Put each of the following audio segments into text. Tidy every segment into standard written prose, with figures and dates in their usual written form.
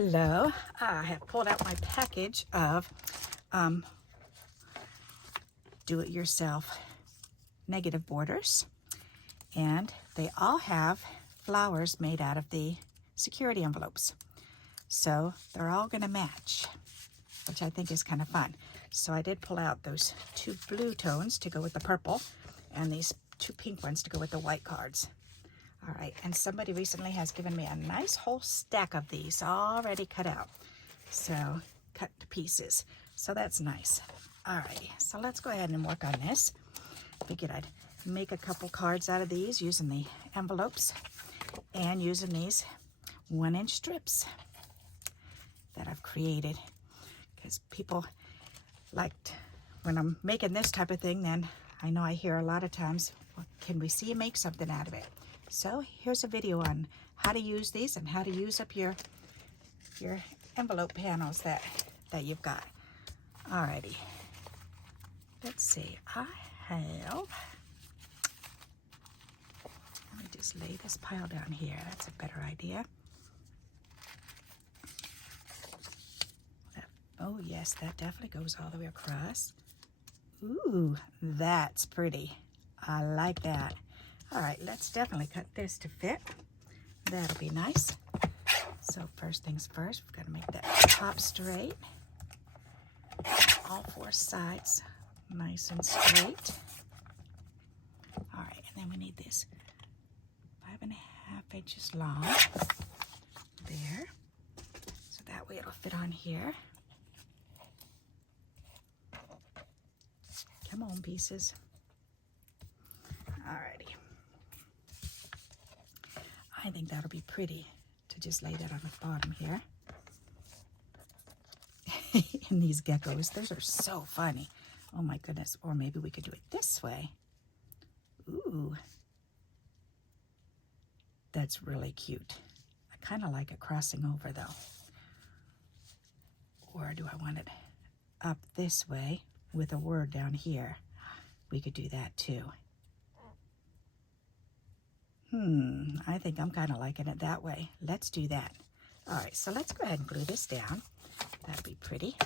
Hello, I have pulled out my package of do-it-yourself negative borders, and they all have flowers made out of the security envelopes. So they're all going to match, which I think is kind of fun. So I did pull out those two blue tones to go with the purple and these two pink ones to go with the white cards. All right, and somebody recently has given me a nice whole stack of these already cut out. So cut to pieces. So that's nice. All righty, so let's go ahead and work on this. Figured I'd make a couple cards out of these using the envelopes and using these 1-inch strips that I've created, because people liked when I'm making this type of thing, then I know I hear a lot of times, well, can we see you make something out of it? So here's a video on how to use these and how to use up your envelope panels that you've got. Alrighty, let's see. I have, let me just lay this pile down here. That's a better idea. Oh yes, that definitely goes all the way across. Ooh, that's pretty. I like that. All right, let's definitely cut this to fit. That'll be nice. So first things first, we've got to make that top straight. All 4 sides nice and straight. All right, and then we need this 5.5 inches long there. So that way it'll fit on here. Come on, pieces. Alrighty. I think that'll be pretty to just lay that on the bottom here. And these geckos, those are so funny. Oh my goodness. Or maybe we could do it this way. Ooh. That's really cute. I kind of like it crossing over though. Or do I want it up this way with a word down here? We could do that too. I think I'm kind of liking it that way. Let's do that. All right, so let's go ahead and glue this down. That'd be pretty.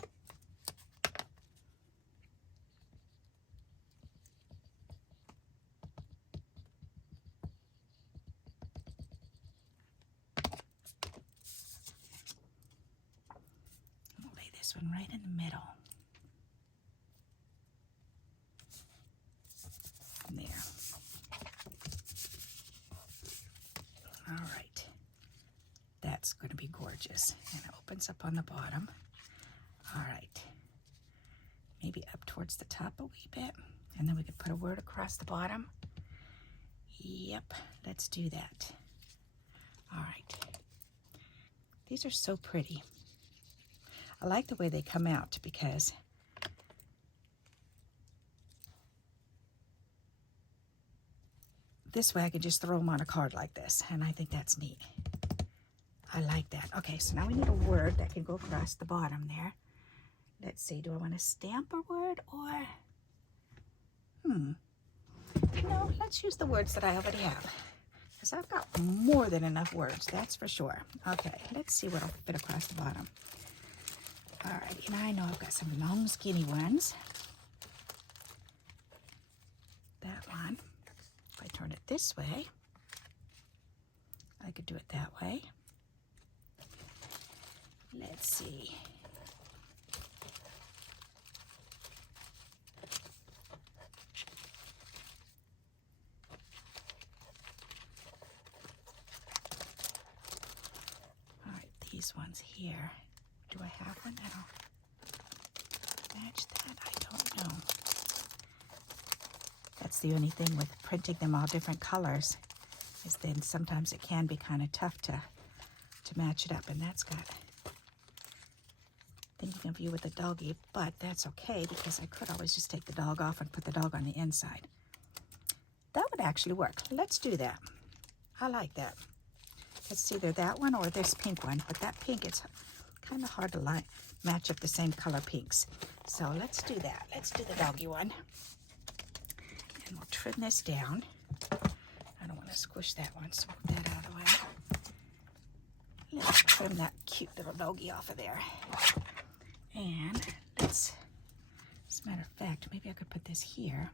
I'll lay this one right in the middle. There. All right, that's going to be gorgeous. And it opens up on the bottom. All right, maybe up towards the top a wee bit, and then we could put a word across the bottom. Yep, let's do that. All right, these are so pretty. I like the way they come out because this way I can just throw them on a card like this, and I think that's neat. I like that. Okay, so now we need a word that can go across the bottom there. Let's see, do I want to stamp a word or... No, let's use the words that I already have, because I've got more than enough words, that's for sure. Okay, let's see what'll fit across the bottom. All right, and I know I've got some long skinny ones. That one. If I turn it this way, I could do it that way. Let's see. All right, these ones here. Do I have one that'll match that? I don't know. That's the only thing with printing them all different colors, is then sometimes it can be kind of tough to match it up. And that's got, thinking of you with the doggy, but that's okay because I could always just take the dog off and put the dog on the inside. That would actually work. Let's do that. I like that. It's either that one or this pink one, but that pink, it's kind of hard to match up the same color pinks. So let's do that. Let's do the doggy one. And we'll trim this down. I don't want to squish that one, so move that out of the way. Let's trim that cute little doggy off of there. And let's, as a matter of fact, maybe I could put this here.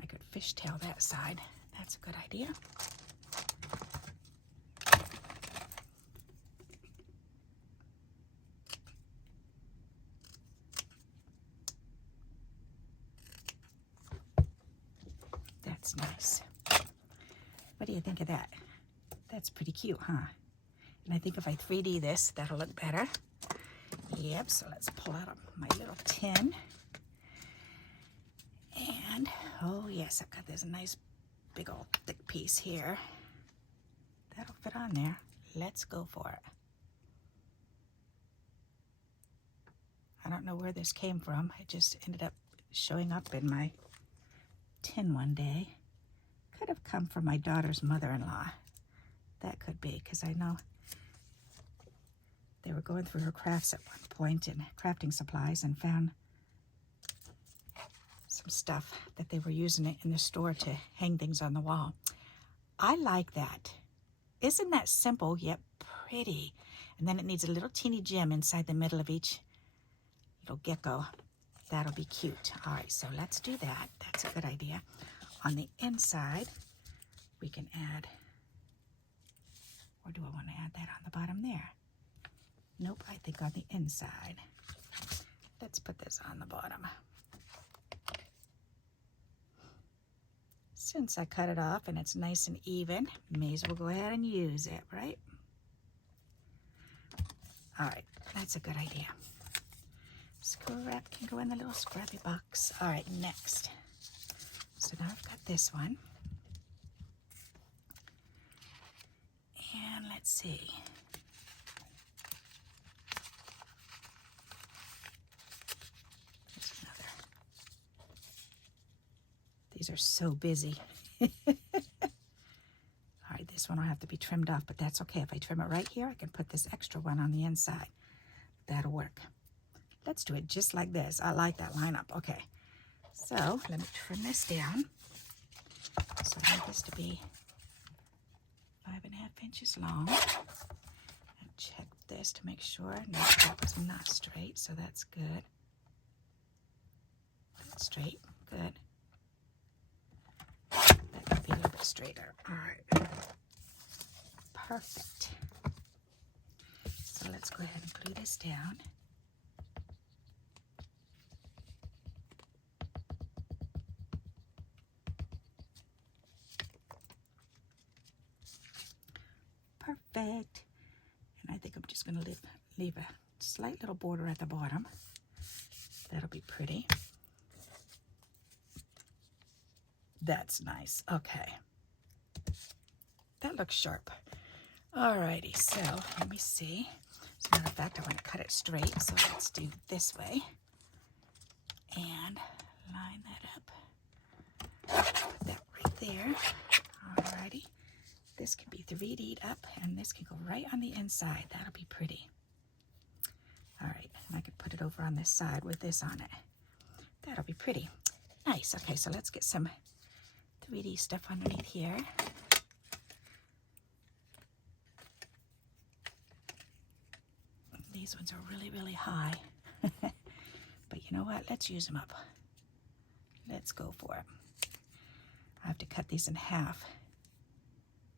I could fishtail that side. That's a good idea. That's nice. What do you think of that? That's pretty cute, huh? And I think if I 3D this, that'll look better. Yep, so let's pull out my little tin. And, oh yes, I've got this nice big old thick piece here. That'll fit on there. Let's go for it. I don't know where this came from. It just ended up showing up in my tin one day. Could have come from my daughter's mother-in-law. That could be, because I know they were going through her crafts at one point in crafting supplies and found some stuff that they were using it in the store to hang things on the wall. I like that. Isn't that simple yet pretty? And then it needs a little teeny gem inside the middle of each little gecko. That'll be cute. All right, so let's do that. That's a good idea. On the inside, we can add, or do I want to add that on the bottom there? Nope, I think on the inside. Let's put this on the bottom. Since I cut it off and it's nice and even, may as well go ahead and use it, right? All right, that's a good idea. Scrap can go in the little scrappy box. All right, next. So now I've got this one. And let's see. There's another. These are so busy. All right, this one will have to be trimmed off, but that's okay. If I trim it right here, I can put this extra one on the inside. That'll work. Let's do it just like this. I like that lineup. Okay, so let me trim this down. So I want this to be 5.5 inches long. And check this to make sure that was not straight, so that's good. That's straight, good. That could be a little bit straighter. All right, perfect. So let's go ahead and glue this down. Perfect. And I think I'm just going to leave a slight little border at the bottom. That'll be pretty. That's nice. Okay. That looks sharp. Alrighty, so let me see. As a matter of fact, I want to cut it straight, so let's do this way. And line that up. Put that right there. Alrighty. This can be 3D'd up, and this can go right on the inside. That'll be pretty. All right, and I could put it over on this side with this on it. That'll be pretty. Nice. Okay, so let's get some 3D stuff underneath here. These ones are really, really high. But you know what? Let's use them up. Let's go for it. I have to cut these in half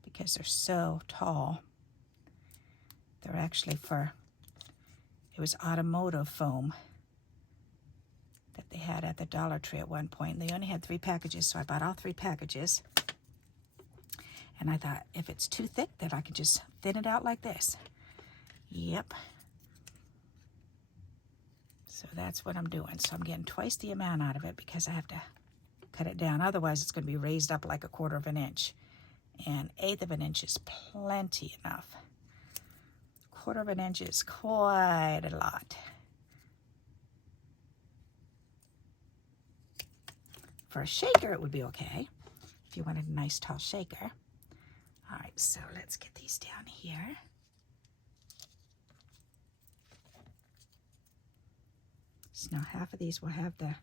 because they're so tall. They're actually it was automotive foam that they had at the Dollar Tree at one point. They only had 3 packages, so I bought all 3 packages. And I thought, if it's too thick, then I can just thin it out like this. Yep. So that's what I'm doing. So I'm getting twice the amount out of it because I have to cut it down. Otherwise, it's going to be raised up like 1/4 inch. And 1/8 inch is plenty enough. 1/4 inch is quite a lot. For a shaker, it would be okay if you wanted a nice tall shaker. All right, so let's get these down here. So now half of these will have the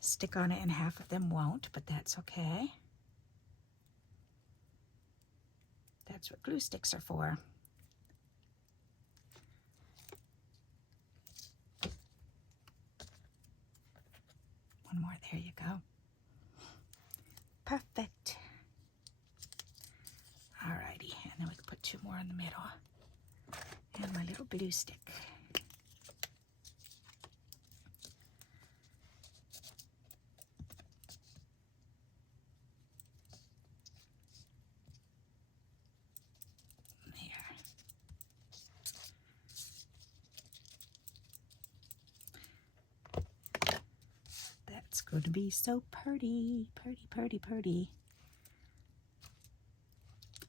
stick on it and half of them won't, but that's okay. That's what glue sticks are for. One more, there you go. Perfect. Alrighty, and then we can put 2 more in the middle. And my little glue stick. It's going to be so pretty, pretty, pretty, pretty.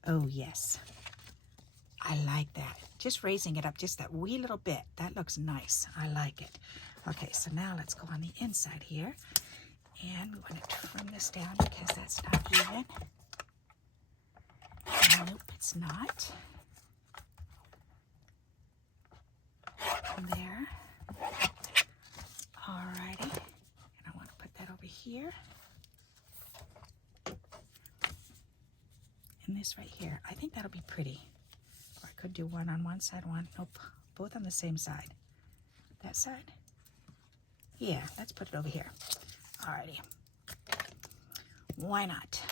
Oh yes, I like that. Just raising it up just that wee little bit. That looks nice. I like it. Okay, so now let's go on the inside here. And we want to trim this down because that's not even. Nope, it's not. There. Alrighty. Here and this right here. I think that'll be pretty. Or I could do one on one side, one. Nope, both on the same side. That side? Yeah, let's put it over here. Alrighty. Why not?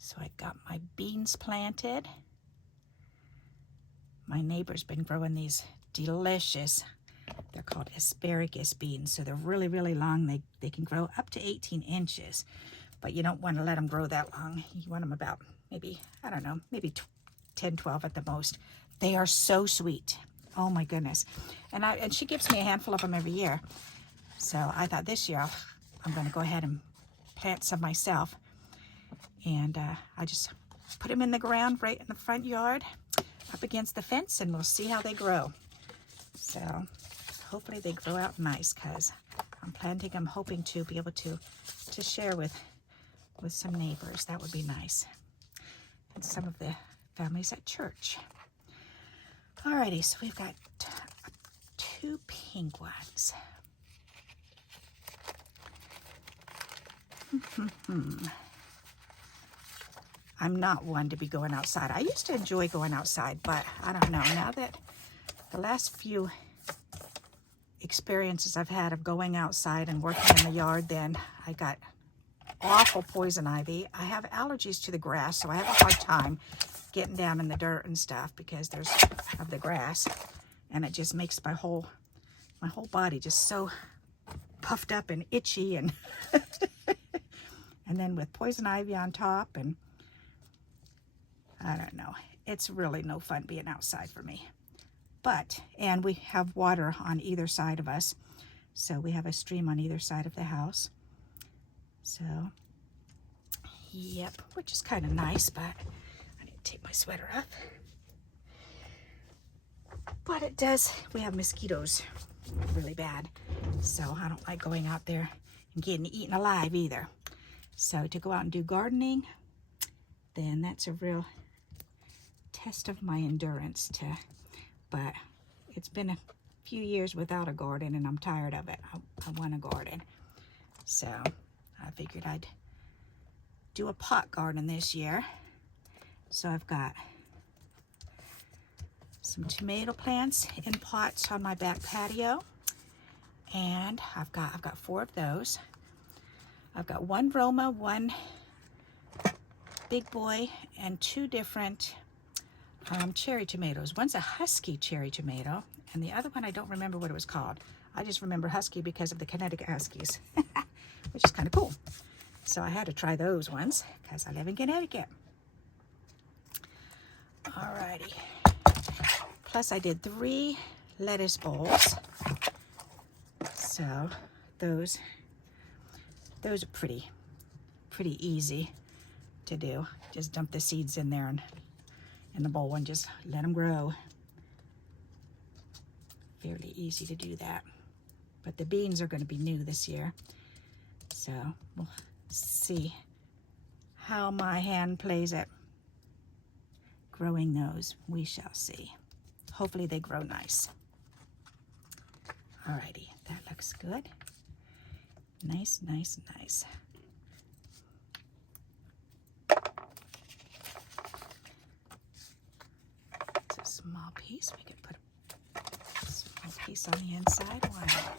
So I got my beans planted. My neighbor's been growing these delicious, they're called asparagus beans. So they're really, really long. They can grow up to 18 inches, but you don't want to let them grow that long. You want them about maybe, I don't know, maybe 10, 12 at the most. They are so sweet. Oh my goodness. And she gives me a handful of them every year. So I thought this year I'm going to go ahead and plant some myself. And I just put them in the ground right in the front yard up against the fence, and we'll see how they grow. So hopefully they grow out nice, because I'm planting them hoping to be able to share with some neighbors. That would be nice. And some of the families at church. Alrighty, so we've got 2 pink ones. I'm not one to be going outside. I used to enjoy going outside, but I don't know. Now that the last few experiences I've had of going outside and working in the yard, then I got awful poison ivy. I have allergies to the grass, so I have a hard time getting down in the dirt and stuff because of the grass, and it just makes my whole body just so puffed up and itchy, and and then with poison ivy on top, and I don't know. It's really no fun being outside for me. And we have water on either side of us. So we have a stream on either side of the house. So, yep, which is kind of nice, but I need to take my sweater off. But it does, we have mosquitoes really bad. So I don't like going out there and getting eaten alive either. So to go out and do gardening, then that's a real test of my endurance but it's been a few years without a garden, and I'm tired of it. I want a garden. So I figured I'd do a pot garden this year. So I've got some tomato plants in pots on my back patio, and I've got 4 of those. I've got 1 Roma, 1 big boy, and 2 different cherry tomatoes. One's a husky cherry tomato, and the other one I don't remember what it was called. I just remember husky because of the Connecticut Huskies, which is kind of cool. So I had to try those ones because I live in Connecticut. Alrighty. Plus I did 3 lettuce bowls. So those are pretty easy to do. Just dump the seeds in there and in the bowl and just let them grow. Fairly easy to do that. But the beans are going to be new this year. So we'll see how my hand plays it. growing those. We shall see. Hopefully they grow nice. Alrighty, that looks good. Nice, nice, nice. It's a small piece. We could put a small piece on the inside. Why not?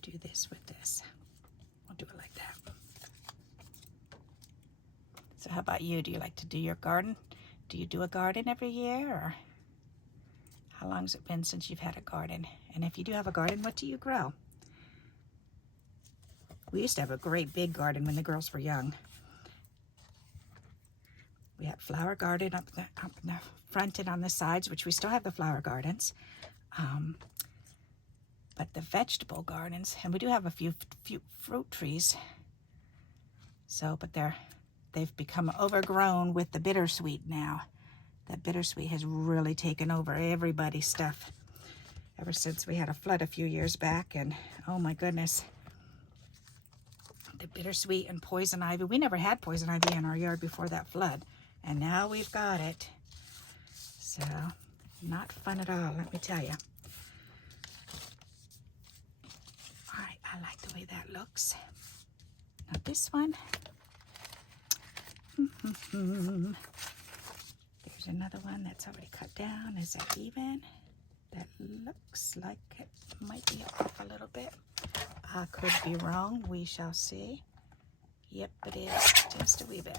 Do this with this. We'll do it like that. So how about you? Do you like to do your garden? Do you do a garden every year, or how long has it been since you've had a garden? And if you do have a garden, what do you grow? We used to have a great big garden when the girls were young. We had flower garden up in the front and on the sides, which we still have the flower gardens. But the vegetable gardens, and we do have a few fruit trees. So, but they've become overgrown with the bittersweet now. The bittersweet has really taken over everybody's stuff ever since we had a flood a few years back. And oh my goodness, the bittersweet and poison ivy. We never had poison ivy in our yard before that flood, and now we've got it. So, not fun at all, let me tell you. I like the way that looks. Now this one. There's another one that's already cut down. Is that even? That looks like it might be off a little bit. I could be wrong. We shall see. Yep, it is. Just a wee bit.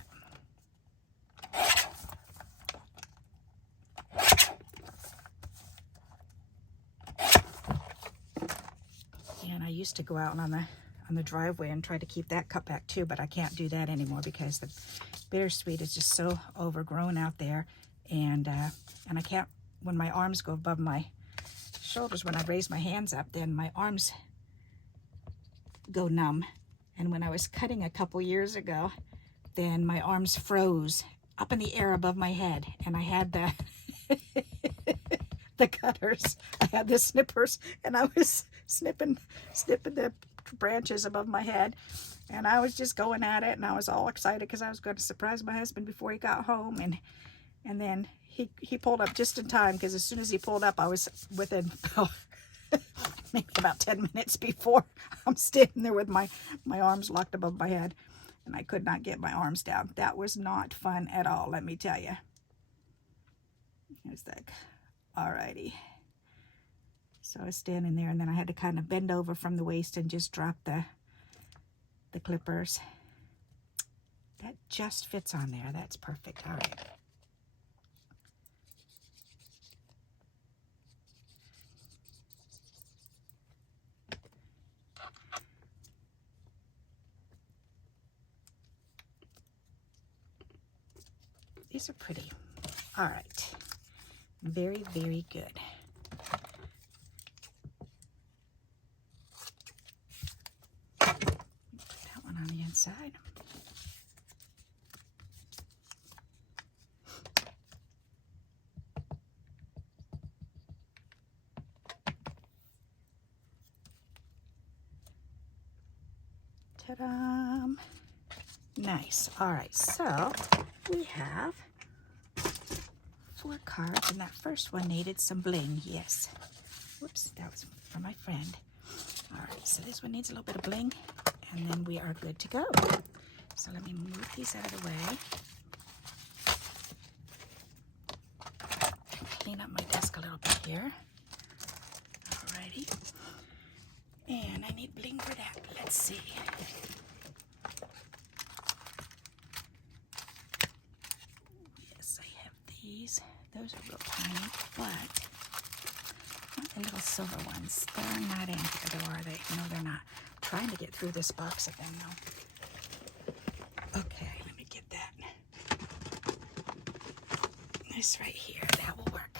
And I used to go out on the driveway and try to keep that cut back too, but I can't do that anymore because the bittersweet is just so overgrown out there, and I can't. When my arms go above my shoulders, when I raise my hands up, then my arms go numb. And when I was cutting a couple years ago, then my arms froze up in the air above my head, and I had the the cutters. I had the snippers, and I was snipping the branches above my head, and I was just going at it, and I was all excited because I was going to surprise my husband before he got home, and then he pulled up just in time, because as soon as he pulled up, I was within maybe about 10 minutes before I'm standing there with my arms locked above my head, and I could not get my arms down. That was not fun at all, let me tell you. It was like, alrighty. So I was standing there, and then I had to kind of bend over from the waist and just drop the clippers. That just fits on there. That's perfect. All right. These are pretty. All right. Very, very good. Put that one on the inside. Ta-da! Nice. All right, so we have 4 cards, and that first one needed some bling. Yes. Whoops, that was from my friend. All right, so this one needs a little bit of bling, and then we are good to go. So let me move these out of the way. Clean up my desk a little bit here. Alrighty. And I need bling for that. Let's see. Yes, I have these. Those are real tiny, but not the little silver ones. They're not in here, though, are they? No, they're not. I'm trying to get through this box again, though. Okay, let me get that. This right here, that will work.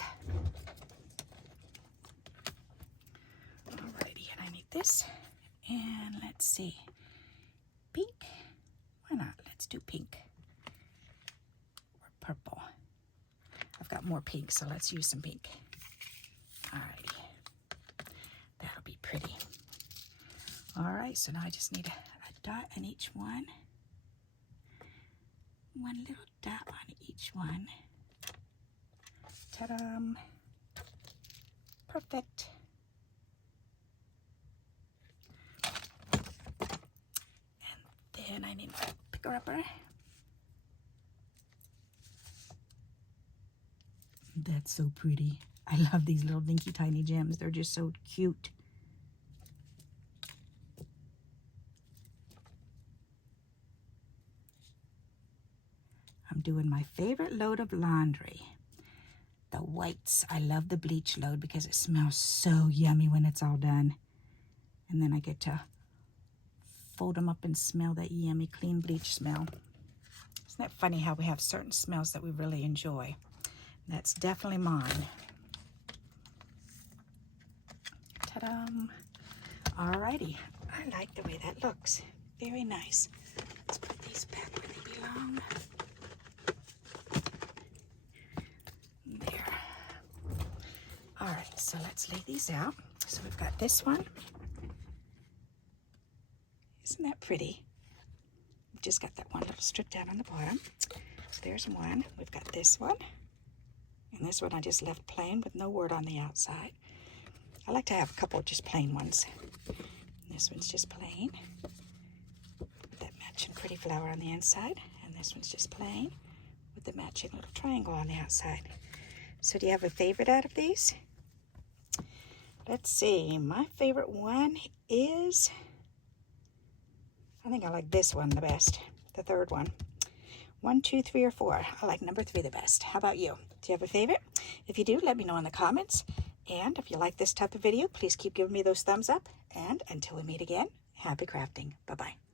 Alrighty, and I need this. And let's see. pink. Why not? Let's do pink or purple. I've got more pink, so let's use some pink. Alrighty, that'll be pretty. All right, so now I just need a dot on each one. One little dot on each one. Ta-da! Perfect. And then I need my picker upper. That's so pretty. I love these little dinky tiny gems. They're just so cute. I'm doing my favorite load of laundry. The whites. I love the bleach load because it smells so yummy when it's all done. And then I get to fold them up and smell that yummy clean bleach smell. Isn't that funny how we have certain smells that we really enjoy? That's definitely mine. Ta-da! Alrighty, I like the way that looks. Very nice. Let's put these back where they belong. There. Alright, so let's lay these out. So we've got this one. Isn't that pretty? We've just got that one little strip down on the bottom. So there's one. We've got this one. And this one I just left plain with no word on the outside. I like to have a couple just plain ones. This one's just plain. With that matching pretty flower on the inside. And this one's just plain with the matching little triangle on the outside. So do you have a favorite out of these? Let's see. My favorite one is, I think I like this one the best. The third one. 1, 2, 3, or 4. I like number 3 the best. How about you? Do you have a favorite? If you do, let me know in the comments. And if you like this type of video, please keep giving me those thumbs up. And until we meet again, happy crafting. Bye-bye.